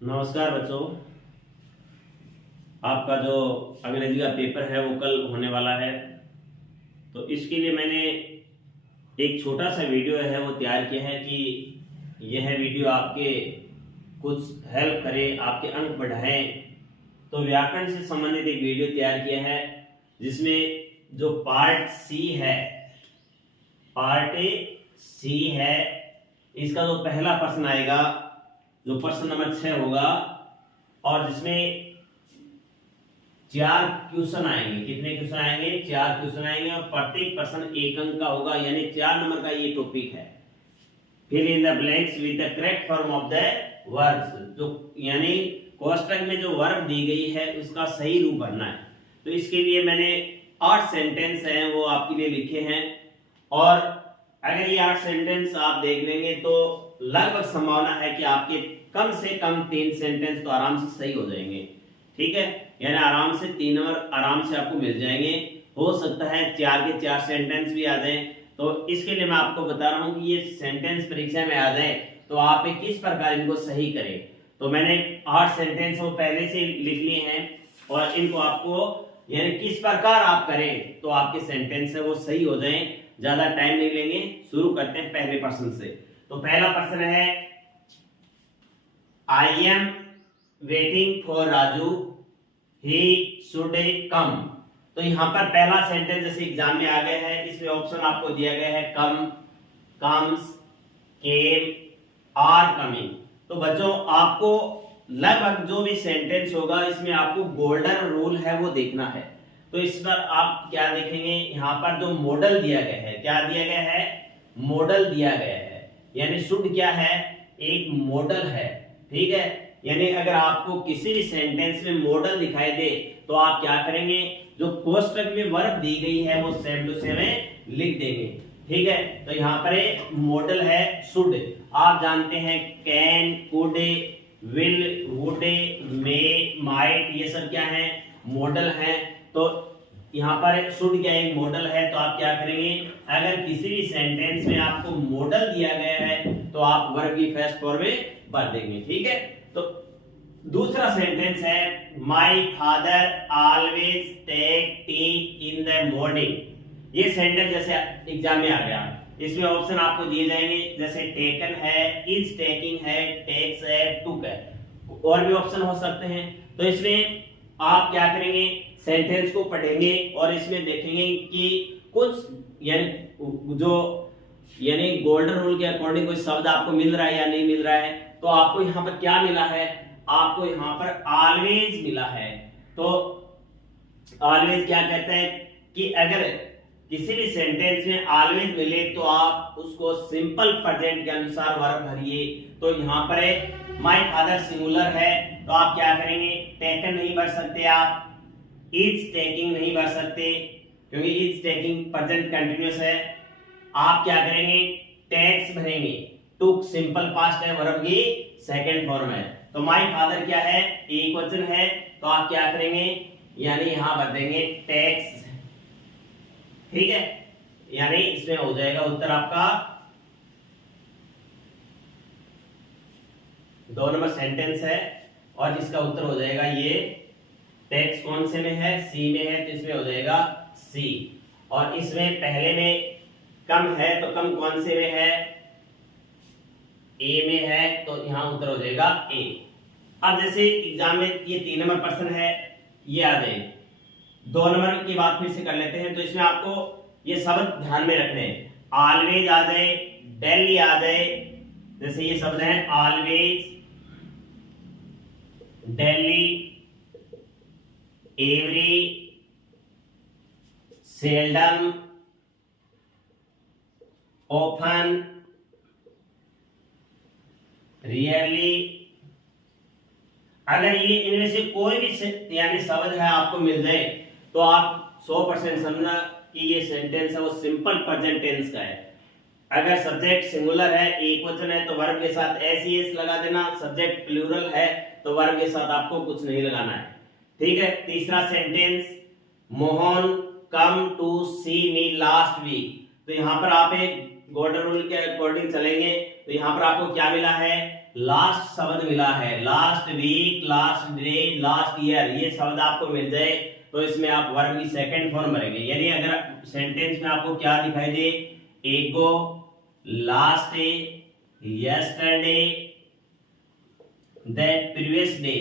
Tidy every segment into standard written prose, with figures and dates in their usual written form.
नमस्कार बच्चों। आपका जो अंग्रेजी का पेपर है वो कल होने वाला है, तो इसके लिए मैंने एक छोटा सा वीडियो है वो तैयार किया है कि यह वीडियो आपके कुछ हेल्प करे, आपके अंक बढ़ाएं। तो व्याकरण से संबंधित एक वीडियो तैयार किया है जिसमें जो पार्ट सी है, इसका जो पहला प्रश्न आएगा, जो प्रश्न नंबर 6 होगा, और जिसमें 4 क्वेश्चन आएंगे। कितने क्वेश्चन आएंगे? 4 क्वेश्चन आएंगे और प्रत्येक प्रश्न 1 अंक का होगा, यानी 4 नंबर का ये टॉपिक है। Fill in the blanks with the correct form of the verbs, जो यानी कोष्टक में जो वर्ब दी गई है उसका सही रूप भरना है। तो इसके लिए मैंने 8 सेंटेंस हैं वो आपके लिए लिखे हैं, और अगर ये 8 सेंटेंस आप देख लेंगे तो लगभग संभावना है कि आपके कम से कम 3 सेंटेंस तो आराम से सही हो जाएंगे। ठीक है, यानी आराम से 3 नंबर आराम से आपको मिल जाएंगे। हो सकता है 4 के 4 सेंटेंस भी आ जाएं। तो इसके लिए मैं आपको बता रहा हूं कि ये सेंटेंस परीक्षा में आ जाए तो आप किस प्रकार इनको सही करें। तो मैंने 8 सेंटेंस वो पहले से लिख लिए हैं, और इनको आपको यानी किस प्रकार आप करें तो आपके सेंटेंस है वो सही हो जाएं। ज्यादा टाइम नहीं लेंगे, शुरू करते हैं पहले प्रश्न से। तो पहला प्रश्न है, I am waiting for Raju, he should come. तो यहां पर पहला सेंटेंस जैसे एग्जाम में आ गया है, इसमें ऑप्शन आपको दिया गया है कम, कम्स, केम, आर कमिंग। तो बच्चों आपको लगभग जो भी सेंटेंस होगा इसमें आपको गोल्डन रूल है वो देखना है। तो इस पर आप क्या देखेंगे, यहाँ पर जो मॉडल दिया गया है, क्या दिया गया है? मॉडल दिया गया है, यानी शुड क्या है? एक मॉडल है। ठीक है, यानी अगर आपको किसी भी सेंटेंस में मॉडल दिखाई दे तो आप क्या करेंगे, जो कोष्टक में वर्ब दी गई है वो सेम टू सेम लिख देंगे। ठीक है, तो यहाँ पर मॉडल है शुड। आप जानते हैं can, could, will, would, may, might, ये सब क्या है? मॉडल है। तो यहाँ पर शुड क्या एक मॉडल है, तो आप क्या करेंगे, अगर किसी भी सेंटेंस में आपको मॉडल दिया गया है तो आप वर्ब की फर्स्ट फॉर्म में भर देंगे। ठीक है, तो दूसरा सेंटेंस है, my father always take tea in the morning. ये सेंटेंस जैसे एग्जाम में आ गया, इसमें ऑप्शन आपको दिए जाएंगे, जैसे टेकन है, इज टेकिंग है, टेक्स है, टुक है, और भी ऑप्शन हो सकते हैं। तो इसमें आप क्या करेंगे, सेंटेंस को पढ़ेंगे और इसमें देखेंगे कि कुछ यानी गोल्डन रूल के अकॉर्डिंग कोई शब्द आपको मिल रहा है या नहीं मिल रहा है। तो आपको यहाँ पर क्या मिला है? आपको यहाँ पर ऑलवेज मिला है। तो ऑलवेज क्या कहते हैं कि अगर किसी भी सेंटेंस में ऑलवेज मिले तो आप उसको सिंपल प्रेजेंट के अनुसार वर्ब भरिए। तो यहाँ पर माय फादर सिंगुलर है, तो आप क्या करेंगे, टेकन नहीं भर सकते, आप इज टेकिंग नहीं भर सकते क्योंकि इज टेकिंग प्रेजेंट कंटिन्यूअस है। आप क्या करेंगे, टेक्स भरेंगे, टुक सिंपल पास्ट है, वर्ब की सेकंड फॉर्म है। तो माय फादर क्या है? एक वचन है, तो आप क्या करेंगे, यानी यहां भर देंगे टेक्स। ठीक है, यानी इसमें हो जाएगा उत्तर आपका 2 नंबर सेंटेंस है, और इसका उत्तर हो जाएगा ये। टेक्स कौन से में है? सी में है, तो इसमें हो जाएगा सी। और इसमें पहले में कम है, तो कम कौन से में है? ए में है, तो यहां उत्तर हो जाएगा ए। अब जैसे एग्जाम में ये 3 नंबर प्रश्न है, ये आ जाए, 2 नंबर की बात फिर से कर लेते हैं। तो इसमें आपको ये शब्द ध्यान में रखने हैं, ऑलवेज आ जाए, डेली आ जाए, जैसे ये शब्द है always, daily, every, seldom, often, rarely. अगर ये इनमें से कोई भी यानी शब्द है आपको मिल जाए तो आप 100% समझना कि ये सेंटेंस है वो सिंपल प्रेजेंट टेंस का है। अगर सब्जेक्ट सिंगुलर है, एक वचन है, तो वर्ब के साथ एस ई एस लगा देना। सब्जेक्ट प्लूरल है तो वर्ब के साथ आपको कुछ नहीं लगाना है। ठीक है, तीसरा sentence, Mohan come to see me last week. तो यहाँ पर आप एक गोल्डन रूल के अकॉर्डिंग चलेंगे, तो यहाँ पर आपको क्या मिला है? लास्ट शब्द मिला है, last week, last day, last year, ये शब्द आपको मिल जाए तो इसमें आप वर्ब की सेकंड फॉर्म भरेंगे। यानी अगर सेंटेंस में आपको क्या दिखाई दे, एगो, last day, yesterday, the previous day,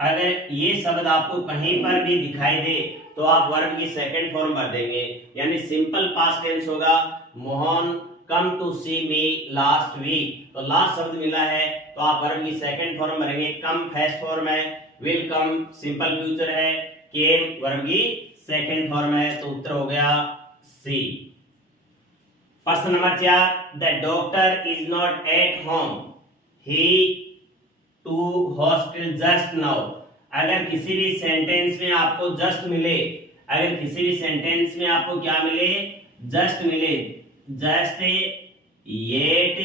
अगर ये शब्द आपको कहीं पर भी दिखाई दे तो आप वर्ब की सेकंड फॉर्म भर देंगे। यानी सिंपल पास्ट टेंस होगा, Mohan come to see me last week, तो लास्ट शब्द मिला है तो आप वर्ब की सेकंड फॉर्म भरेंगे। कम फर्स्ट फॉर्म है, विल कम सिंपल फ्यूचर है, केम वर्ब की सेकंड फॉर्म है, तो उत्तर हो गया सी। प्रश्न number 4, the doctor is not at home, he to hospital just now. अगर किसी भी सेंटेंस में आपको जस्ट मिले, अगर किसी भी सेंटेंस में आपको क्या मिले, जस्ट मिले, जस्ट, येट,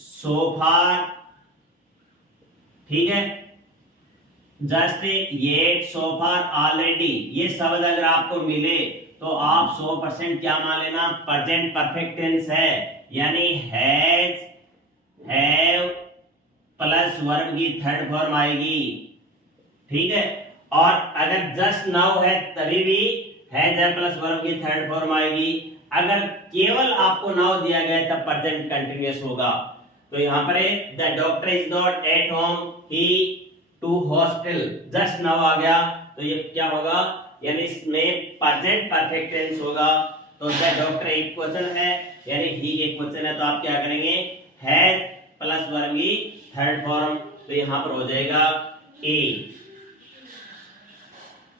सो फार, ठीक है, जस्ट, येट, सो फार, ऑलरेडी, ये शब्द अगर आपको मिले तो आप 100% क्या मान लेना, प्रेजेंट परफेक्ट टेंस है। यानी हैज, हैव प्लस वर्ब की थर्ड फॉर्म आएगी, ठीक है। और अगर जस्ट नाउ है तभी भी हैज है प्लस वर्ब की थर्ड फॉर्म आएगी। अगर केवल आपको नाउ दिया गया है तब प्रेजेंट कंटिन्यूअस होगा। तो यहाँ पर the doctor is not at home, he to hospital, just now आ गया तो ये क्या होगा, यानी इसमें प्रेजेंट परफेक्ट टेंस होगा। तो द डॉक्टर एक क्वेश्चन है, यानी ही एक क्वेश्चन है, तो आप क्या करेंगे, हैज प्लस वर्ब की थर्ड फॉर्म, तो यहां पर हो जाएगा ए।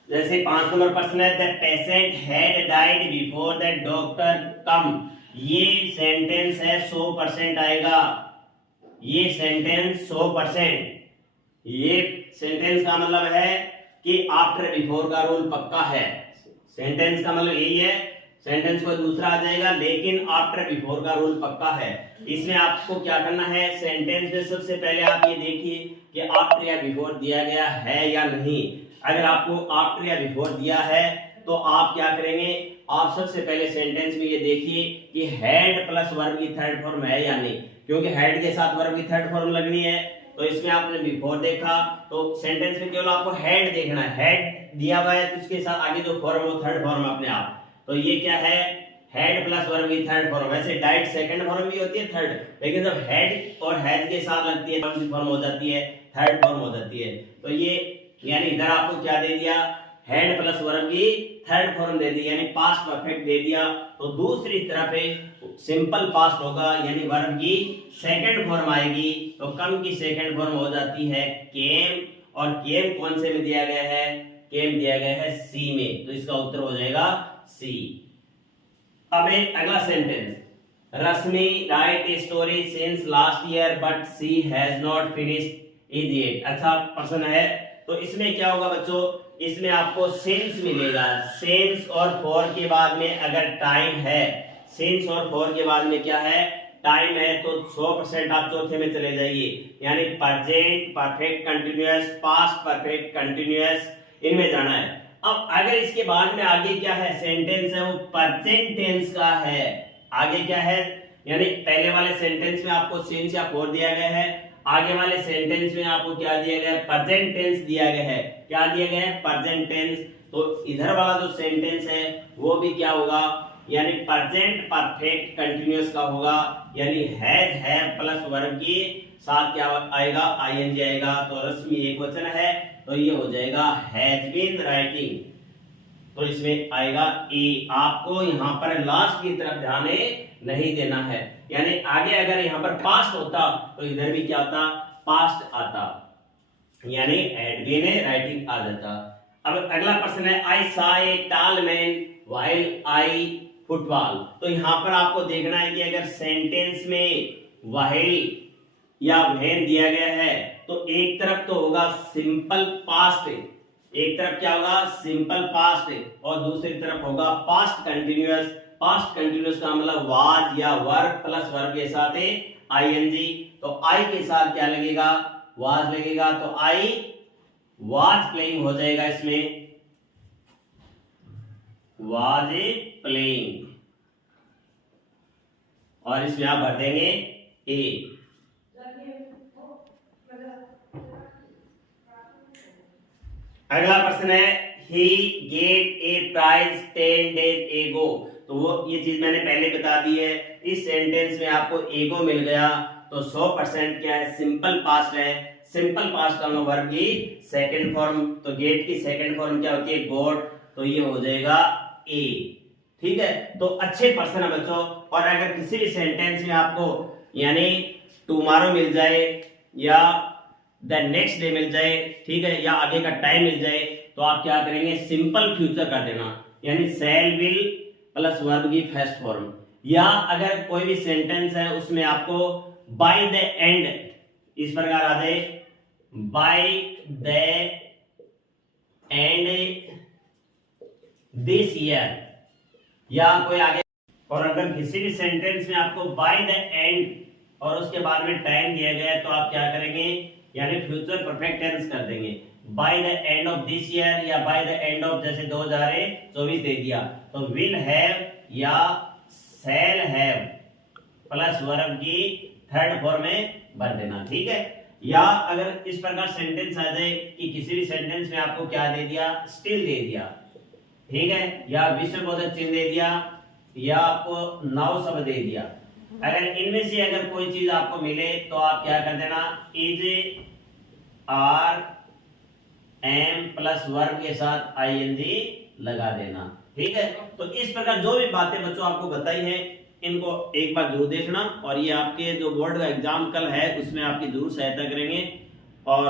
जैसे 5 नंबर प्रश्न है, the patient had died before the doctor come, ये सेंटेंस है 100% आएगा, ये सेंटेंस 100%, ये सेंटेंस का मतलब है कि आफ्टर बिफोर का रूल पक्का है। सेंटेंस का मतलब यही है, सेंटेंस को दूसरा आ जाएगा लेकिन आफ्टर बिफोर का रूल पक्का है। इसमें आपको क्या करना है, सेंटेंस में सबसे पहले आप ये देखिए कि आफ्टर या बिफोर दिया गया है या नहीं। अगर आपको आफ्टर या बिफोर दिया है तो आप क्या करेंगे, आप सबसे पहले सेंटेंस में ये देखिए कि हैड प्लस वर्ब की थर्ड फॉर्म है या नहीं, क्योंकि हैड के साथ वर्ब की थर्ड फॉर्म लगनी है। तो इसमें आपने बिफोर देखा तो सेंटेंस में केवल आपको हैड देखना है, हैड दिया हुआ है तो उसके साथ आगे जो फॉर्म वो थर्ड फॉर्म अपने आप। तो ये क्या है, हैड प्लस वर्ब की थर्ड फॉर्म। वैसे डाइट सेकंड फॉर्म भी होती है थर्ड, लेकिन जब हैड और हैज के साथ लगती है कौन सी फॉर्म हो जाती है, थर्ड फॉर्म हो जाती है। तो ये यानी इधर आपको क्या दे दिया, हैड प्लस वर्ब की थर्ड फॉर्म दे दी, यानी पास्ट परफेक्ट दे दिया। तो दूसरी तरफ सिंपल पास्ट होगा, यानी वर्ब की सेकंड फॉर्म आएगी। तो कम की सेकंड फॉर्म हो जाती है केम, और केम कौन से में दिया गया है, केम दिया गया है सी में, तो इसका उत्तर हो जाएगा सी। अब एक अगला sentence, Rashmi right a story since last year but she has not finished it yet. अच्छा प्रश्न है, तो इसमें क्या होगा बच्चों, इसमें आपको सिंस मिलेगा। सिंस और फॉर के बाद में अगर टाइम है, सिंस और फॉर के बाद में क्या है, टाइम है, तो 100% आप चौथे में चले जाइए, यानी present perfect continuous, past perfect continuous, इनमें जाना है। अब अगर इसके बाद में आगे क्या है, सेंटेंस है वो प्रेजेंट टेंस का है, आगे क्या है, यानी पहले वाले सेंटेंस में आपको सिंस या फॉर दिया गया है, आगे वाले सेंटेंस में आपको क्या दिया गया है, प्रेजेंट टेंस दिया गया है। क्या दिया गया है, प्रेजेंट टेंस। तो इधर वाला जो सेंटेंस है वो भी क्या होगा, यानी प्रेजेंट परफेक्ट कंटिन्यूअस का होगा, यानी हैज है प्लस वर्ब के साथ क्या आएगा, आईएनजी आएगा। तो रश्मि एक वचन है तो ये हो जाएगा हैज बीन राइटिंग, तो इसमें आएगा ए। आपको यहाँ पर लास्ट की तरफ ध्यान नहीं देना है, यानी आगे अगर यहाँ पर पास्ट होता तो इधर भी क्या होता, पास्ट आता, यानी हैड बीन राइटिंग आ जाता। अब अगला प्रश्न है, I saw a tall man while I football. तो यहाँ पर आपको देखना है कि अगर सेंटेंस में व्हाइल या व्हेन दिया गया है तो एक तरफ तो होगा सिंपल पास्ट, एक तरफ क्या होगा, सिंपल पास्ट, और दूसरी तरफ होगा पास्ट कंटिन्यूअस। पास्ट कंटिन्यूअस का मतलब वाज या वर्ब प्लस वर्ब के साथ आईएनजी। तो आई के साथ क्या लगेगा, वाज लगेगा, तो आई वाज प्लेइंग हो जाएगा, इसमें वाज प्लेइंग, और इसमें आप भर देंगे ए। अगला प्रश्न है he get a prize 10 days ago। तो वो ये चीज मैंने पहले बता दी है। इस सेंटेंस में आपको एगो मिल गया तो 100% क्या है, सिंपल पास्ट है। सिंपल पास्ट का वर्ब की सेकंड फॉर्म, तो गेट की सेकंड फॉर्म क्या होती है, गोट, तो ये हो जाएगा ए। ठीक है, तो अच्छे पर्सन है बच्चों। और अगर किसी भी सेंटेंस में आपको यानी टुमारो मिल जाए या द नेक्स्ट डे मिल जाए, ठीक है, या आगे का टाइम मिल जाए, तो आप क्या करेंगे, सिंपल फ्यूचर कर देना, यानी शैल विल प्लस वर्ब की फर्स्ट फॉर्म। या अगर कोई भी सेंटेंस है उसमें आपको बाय द एंड इस प्रकार आ जाए, by the end this year, या कोई आगे। और अगर किसी भी सेंटेंस में आपको बाय द एंड और उसके बाद में टाइम दिया गया है, तो आप क्या करेंगे, यानी फ्यूचर परफेक्ट टेंस कर देंगे, by the end of this year या बाय द एंड ऑफ, जैसे 2024 दे दिया तो विल हैव या शैल हैव प्लस वर्ब की थर्ड फॉर्म में भर देना। ठीक है, या अगर इस प्रकार सेंटेंस आ जाए कि किसी भी सेंटेंस में आपको क्या दे दिया, स्टिल दे दिया, ठीक है, या विश्वबोधक चिन्ह दे दिया, या आपको नाउन शब्द दे दिया, अगर इनमें से अगर कोई चीज आपको मिले तो आप क्या कर देना, is are am plus verb के साथ आईएनजी लगा देना। ठीक है, तो इस प्रकार जो भी बातें बच्चों आपको बताई है इनको एक बार जरूर देखना, और ये आपके जो बोर्ड का एग्जाम कल है उसमें आपकी जरूर सहायता करेंगे। और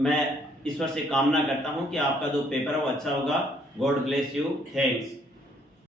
मैं ईश्वर से कामना करता हूं कि आपका जो पेपर है वो अच्छा होगा। God bless you, thanks.